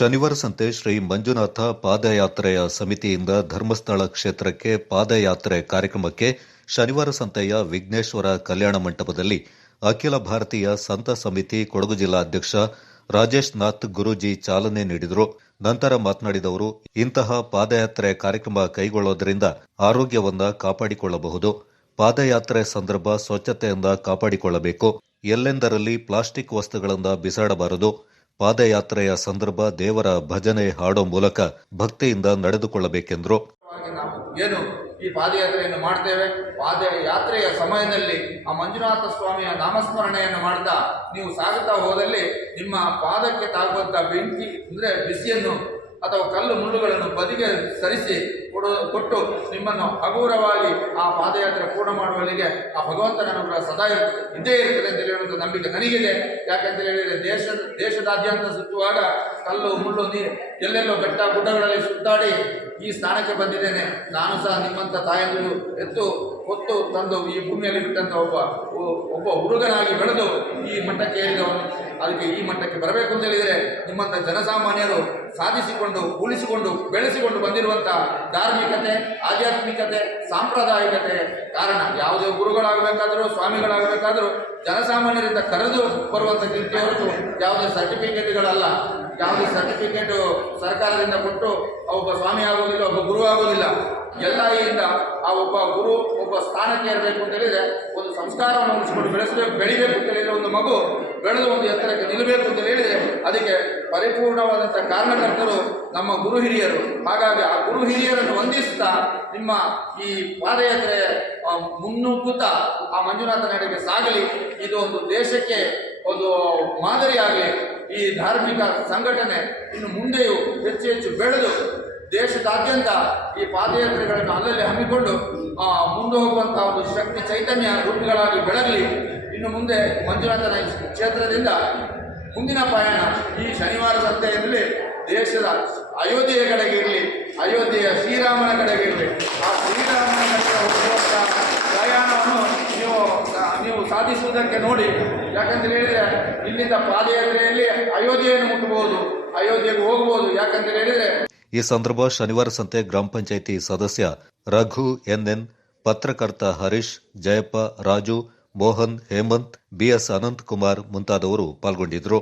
ಶನಿವಾರ ಸಂತೆ ಶ್ರೀ ಮಂಜುನಾಥ ಪಾದಯಾತ್ರೆಯ ಸಮಿತಿಯಿಂದ ಧರ್ಮಸ್ಥಳ ಕ್ಷೇತ್ರಕ್ಕೆ ಪಾದಯಾತ್ರೆ ಕಾರ್ಯಕ್ರಮಕ್ಕೆ ಶನಿವಾರ ಸಂತೆಯ ವಿಘ್ನೇಶ್ವರ ಕಲ್ಯಾಣ ಮಂಟಪದಲ್ಲಿ ಅಖಿಲ ಭಾರತೀಯ ಸಂತ ಸಮಿತಿ ಕೊಡಗು ಜಿಲ್ಲಾ ಅಧ್ಯಕ್ಷ ರಾಜೇಶ್ ನಾಥ್ ಗುರೂಜಿ ಚಾಲನೆ ನೀಡಿದರು. ನಂತರ ಮಾತನಾಡಿದ ಅವರು, ಇಂತಹ ಪಾದಯಾತ್ರೆ ಕಾರ್ಯಕ್ರಮ ಕೈಗೊಳ್ಳುವುದರಿಂದ ಆರೋಗ್ಯವನ್ನ ಕಾಪಾಡಿಕೊಳ್ಳಬಹುದು. ಪಾದಯಾತ್ರೆ ಸಂದರ್ಭ ಸ್ವಚ್ಛತೆಯಿಂದ ಕಾಪಾಡಿಕೊಳ್ಳಬೇಕು. ಎಲ್ಲೆಂದರಲ್ಲಿ ಪ್ಲಾಸ್ಟಿಕ್ ವಸ್ತುಗಳನ್ನು ಬಿಸಾಡಬಾರದು. ಪಾದಯಾತ್ರೆಯ ಸಂದರ್ಭ ದೇವರ ಭಜನೆ ಹಾಡೋ ಮೂಲಕ ಭಕ್ತಿಯಿಂದ ನಡೆದುಕೊಳ್ಳಬೇಕೆಂದರು. ಏನು ಈ ಪಾದಯಾತ್ರೆಯನ್ನು ಮಾಡ್ತೇವೆ, ಪಾದಯಾತ್ರೆಯ ಸಮಯದಲ್ಲಿ ಆ ಮಂಜುನಾಥ ಸ್ವಾಮಿಯ ನಾಮಸ್ಮರಣೆಯನ್ನು ಮಾಡ್ತಾ ನೀವು ಸಾಗುತ್ತಾ ಹೋದಲ್ಲಿ ನಿಮ್ಮ ಪಾದಕ್ಕೆ ತಾಗುವಂತ ಬೆಂಕಿ ಅಂದ್ರೆ ಬಿಸಿಯನ್ನು ಅಥವಾ ಕಲ್ಲು ಮುಳ್ಳುಗಳನ್ನು ಬದಿಗೆ ಸರಿಸಿ ಕೊಟ್ಟು ನಿಮ್ಮನ್ನು ಹಗುರವಾಗಿ ಆ ಪಾದಯಾತ್ರೆ ಪೂರ್ಣ ಮಾಡುವಲ್ಲಿಗೆ ಆ ಭಗವಂತನ ಅನುಗ್ರಹ ಸದಾ ಇದ್ದೇ ಇರ್ತದೆ ಅಂತ ಹೇಳುವಂಥ ನಂಬಿಕೆ ನನಗಿದೆ. ಯಾಕಂತ ಹೇಳಿದರೆ ದೇಶದಾದ್ಯಂತ ಸುತ್ತುವಾಗ ಕಲ್ಲು ಮುಳ್ಳು ನೀರು ಎಲ್ಲೆಲ್ಲೋ ಬೆಟ್ಟ ಗುಡ್ಡಗಳಲ್ಲಿ ಸುತ್ತಾಡಿ ಈ ಸ್ಥಾನಕ್ಕೆ ಬಂದಿದ್ದೇನೆ. ನಾನು ಸಹ ನಿಮ್ಮಂಥ ತಾಯಂದಿರು ಎತ್ತು ಹೊತ್ತು ತಂದು ಈ ಭೂಮಿಯಲ್ಲಿ ಬಿಟ್ಟಂಥ ಒಬ್ಬ ಹುಡುಗನಾಗಿ ಬೆಳೆದು ಈ ಮಟ್ಟಕ್ಕೆ ಏರಿದವನು. ಅದಕ್ಕೆ ಈ ಮಟ್ಟಕ್ಕೆ ಬರಬೇಕು ಅಂತ ಹೇಳಿದರೆ ನಿಮ್ಮಂಥ ಜನಸಾಮಾನ್ಯರು ಸಾಧಿಸಿಕೊಂಡು ಉಳಿಸಿಕೊಂಡು ಬೆಳೆಸಿಕೊಂಡು ಬಂದಿರುವಂಥ ಧಾರ್ಮಿಕತೆ, ಆಧ್ಯಾತ್ಮಿಕತೆ, ಸಾಂಪ್ರದಾಯಿಕತೆ ಕಾರಣ. ಯಾವುದೇ ಗುರುಗಳಾಗಬೇಕಾದರೂ ಸ್ವಾಮಿಗಳಾಗಬೇಕಾದರೂ ಜನಸಾಮಾನ್ಯರಿಂದ ಕರೆದು ಬರುವಂಥ ಕೀರ್ತಿ ಹೊರತು ಯಾವುದೇ ಸರ್ಟಿಫಿಕೇಟ್ಗಳಲ್ಲ. ಯಾವುದೇ ಸರ್ಟಿಫಿಕೇಟು ಸರ್ಕಾರದಿಂದ ಕೊಟ್ಟು ಒಬ್ಬ ಸ್ವಾಮಿ ಆಗೋದಿಲ್ಲ, ಒಬ್ಬ ಗುರು ಆಗೋದಿಲ್ಲ. ಎಲ್ಲರಿಂದ ಆ ಒಬ್ಬ ಗುರು ಒಬ್ಬ ಸ್ಥಾನಕ್ಕೆ ಇರಬೇಕು ಅಂತ ಹೇಳಿದರೆ ಒಂದು ಸಂಸ್ಕಾರವನ್ನು ಉಳಿಸಿಕೊಂಡು ಬೆಳಿಬೇಕು ಅಂತ ಹೇಳಿದರೆ ಒಂದು ಮಗು ಬೆಳೆದು ಒಂದು ಎತ್ತರಕ್ಕೆ ನಿಲ್ಲಬೇಕು ಅಂತ ಹೇಳಿದರೆ ಅದಕ್ಕೆ ಪರಿಪೂರ್ಣವಾದಂಥ ಕಾರಣಕರ್ತರು ನಮ್ಮ ಗುರು ಹಿರಿಯರು. ಹಾಗಾಗಿ ಆ ಗುರು ಹಿರಿಯರನ್ನು ವಂದಿಸುತ್ತಾ ನಿಮ್ಮ ಈ ಪಾದಯಾತ್ರೆ ಮುನ್ನುಗ್ಗುತ್ತಾ ಆ ಮಂಜುನಾಥನೆಡೆಗೆ ಸಾಗಲಿ. ಇದು ಒಂದು ದೇಶಕ್ಕೆ ಒಂದು ಮಾದರಿಯಾಗಲಿ. ಈ ಧಾರ್ಮಿಕ ಸಂಘಟನೆ ಇನ್ನು ಮುಂದೆಯೂ ಹೆಚ್ಚು ಹೆಚ್ಚು ಬೆಳೆದು ದೇಶದಾದ್ಯಂತ ಈ ಪಾದಯಾತ್ರೆಗಳನ್ನು ಅಲ್ಲಲ್ಲಿ ಹಮ್ಮಿಕೊಂಡು ಮುಂದೆ ಹೋಗುವಂಥ ಒಂದು ಶಕ್ತಿ ಚೈತನ್ಯ ರೂಪಿಗಳಾಗಿ ಬೆಳಗಲಿ. ಇನ್ನು ಮುಂದೆ ಮಂಜುನಾಥನ ಕ್ಷೇತ್ರದಿಂದ ಮುಂದಿನ ಪಯಣ ಈ ಶನಿವಾರ ಸಂತೆಯಲ್ಲಿ ದೇಶದ ಅಯೋಧ್ಯೆಯ ಕಡೆಗೆ ಇರಲಿ, ಅಯೋಧ್ಯೆಯ ಶ್ರೀರಾಮನ ಕಡೆಗೆ ಇರಲಿ. ಆ ಶ್ರೀರಾಮನ ಕಡೆಗೆ ಹೋಗುವಂಥ ಪ್ರಯಾಣವನ್ನು ನೀವು ಸಾಧಿಸುವುದಕ್ಕೆ ನೋಡಿ. ಯಾಕಂತ ಹೇಳಿದರೆ ಇಲ್ಲಿಂದ ಪಾದಯಾತ್ರೆಯಲ್ಲಿ ಅಯೋಧ್ಯೆಯನ್ನು ಮುಟ್ಟಬಹುದು, ಅಯೋಧ್ಯೆಗೆ ಹೋಗಬಹುದು. ಯಾಕಂತ ಹೇಳಿದರೆ ಈ ಸಂದರ್ಭ ಶನಿವಾರ ಸಂತೆ ಗ್ರಾಮ ಪಂಚಾಯಿತಿ ಸದಸ್ಯ ರಘು ಎನ್ಎನ್, ಪತ್ರಕರ್ತ ಹರೀಶ್, ಜಯಪ್ಪ, ರಾಜು, ಮೋಹನ್, ಹೇಮಂತ್, ಬಿಎಸ್ ಅನಂತ್ ಕುಮಾರ್ ಮುಂತಾದವರು ಪಾಲ್ಗೊಂಡಿದ್ದರು.